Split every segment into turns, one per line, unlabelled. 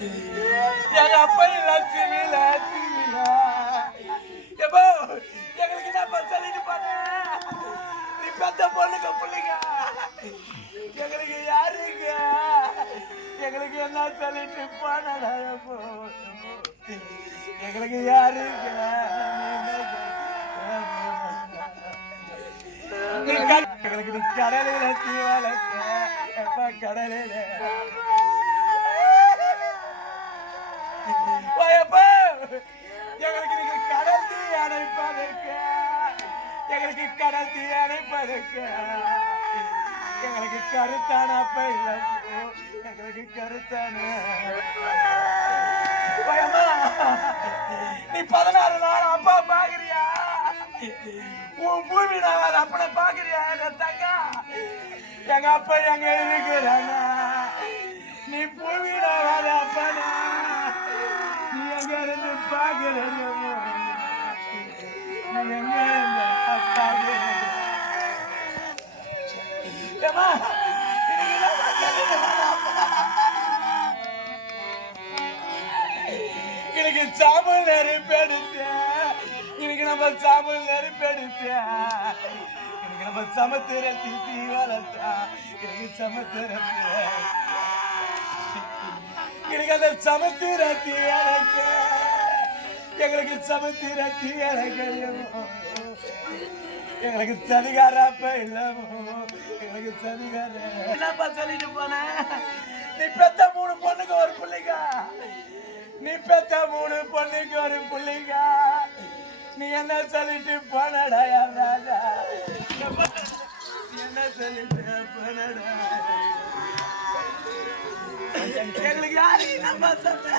எங்க அப்பா லட்சுமில லட்சுமில எப்போ எங்களுக்கு என்ன சொல்லிட்டு போன நீ பெத்த பொண்ணுங்க பிள்ளைங்க எங்களுக்கு யாருங்க எங்களுக்கு என்ன சொல்லிட்டு போனடா எப்போ எங்களுக்கு யாருங்க நீ கட- எங்களுக்கு நீ கடலில தீ வளர்க்க எப்ப கடலில எங்களுக்கு கடத்தி தீ அணைப்பதற்கு எங்களுக்கு கருத்தான பைலம் எங்களுக்கு கருத்தான. நீ பதினாறு நாள் அப்பா பாக்குறியா? உன் பூமி நான் அப்பனை பாக்குறியா எங்க தங்கா? எங்க அப்பா எங்க இருக்கிறாங்க? நீ பூமி நான் அப்பனா நீ எங்க இருந்து பாக்குறீங்க நீ எங்க இருந்து இன்னைக்கு என்னம்மா சொல்லிட்டு இன்னைக்கு சாம்பல் நெருப்பு எடுத்தேன் இன்னைக்கு நம்ம சாம்பல் நெருப்பு எடுத்தேன் இன்னைக்கு நம்ம சமத்திரத்தி தீ வளர்த்தா. இன்னைக்கு சமத்திரத்து. இன்னைக்கு அந்த சமத்திரத்தி எனக்கு எங்களுக்கு சமத்திரத்தி எனக்கு எங்களுக்கு சதிகாரப்ப இல்ல எங்களுக்கு சதிகார என்னப்பா சொல்லிட்டு போன? நீ பெத்த மூணு பொண்ணுக்கு ஒரு பிள்ளைங்க நீ பெத்த மூணு பொண்ணுக்கு ஒரு பிள்ளைங்க நீ என்ன சொல்லிட்டு போனடா யார் ராஜா? என்ன சொல்லிட்டு போனடா? எங்களுக்கு யாரு நம்ம சொன்ன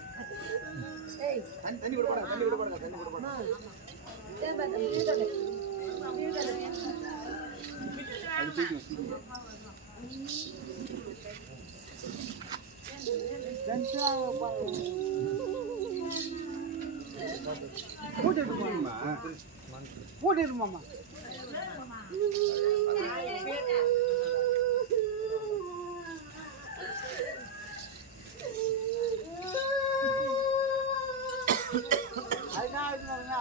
தண்ணி விட
போடுங்க தண்ணி விட போடுங்க தண்ணி விட மாமா.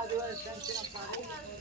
Obrigado, parede.